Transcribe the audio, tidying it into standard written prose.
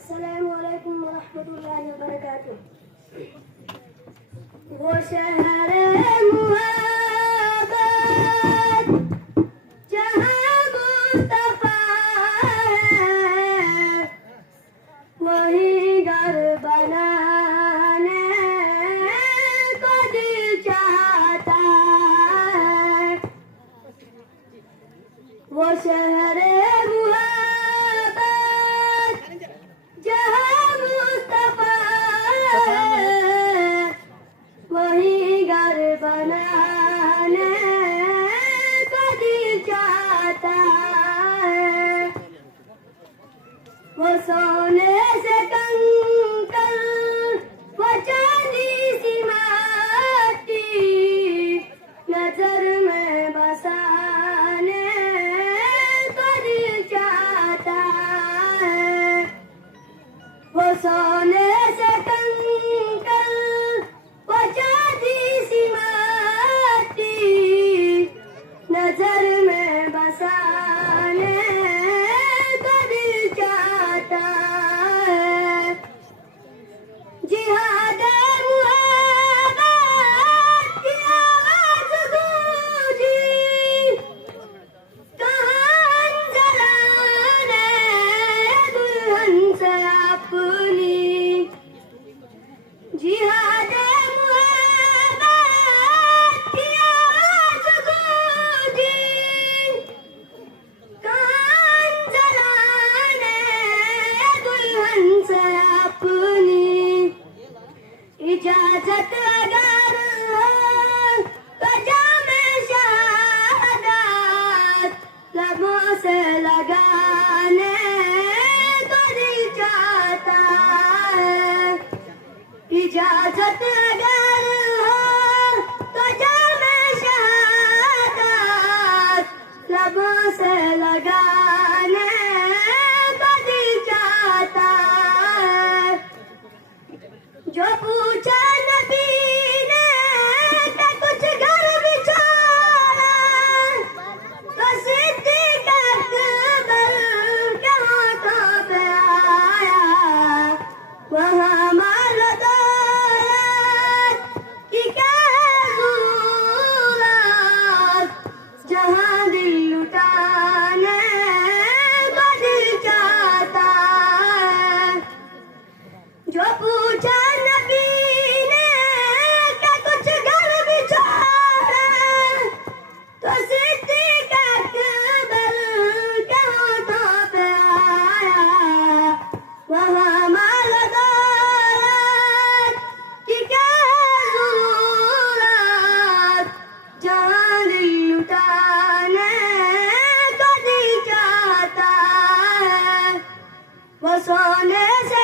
अस्सलामुअलैकुम वरहमतुल्लाहि वबरकातुह। वो शहर मुहब्बत जहाँ मुस्तफा है, वही घर बनाने को दिल चाहता है। वो शहर बनाने को दिल चाहता है। वो सोने से कंकड़, वो चांदी सी माटी नजर में बसाने को दिल चाहता है। वो सोने से कंकड़, वो चांदी सी नजर में बसाने को दिल चाहता है। जिहाद मुहब्बत की आवाज गूंजी, कहाँ जलाने दुल्हन से अपनी। जिहाद इजाजत अगर हो तो जामे शहादत लबों से लगाने को दिल चाहता है। इजाजत अगर हो तो जामे शहादत लबों से लगाने को दिल चाहता है। जो पूछा नबी ने कि कुछ घर बिछाना, तो सिद्दीक़ अकबर के हाथों पे आया। वहाँ माल दौलत की क्या ज़रूरत, जहाँ दिल लुटाने को दिल चाहता है। जो पूछा तो सिद्दीक़ अकबर के हाथों पे आया। वहाँ माल दौलत की क्या ज़रूरत, जहाँ दिल लुटाने को दिल चाहता है। वो सोने से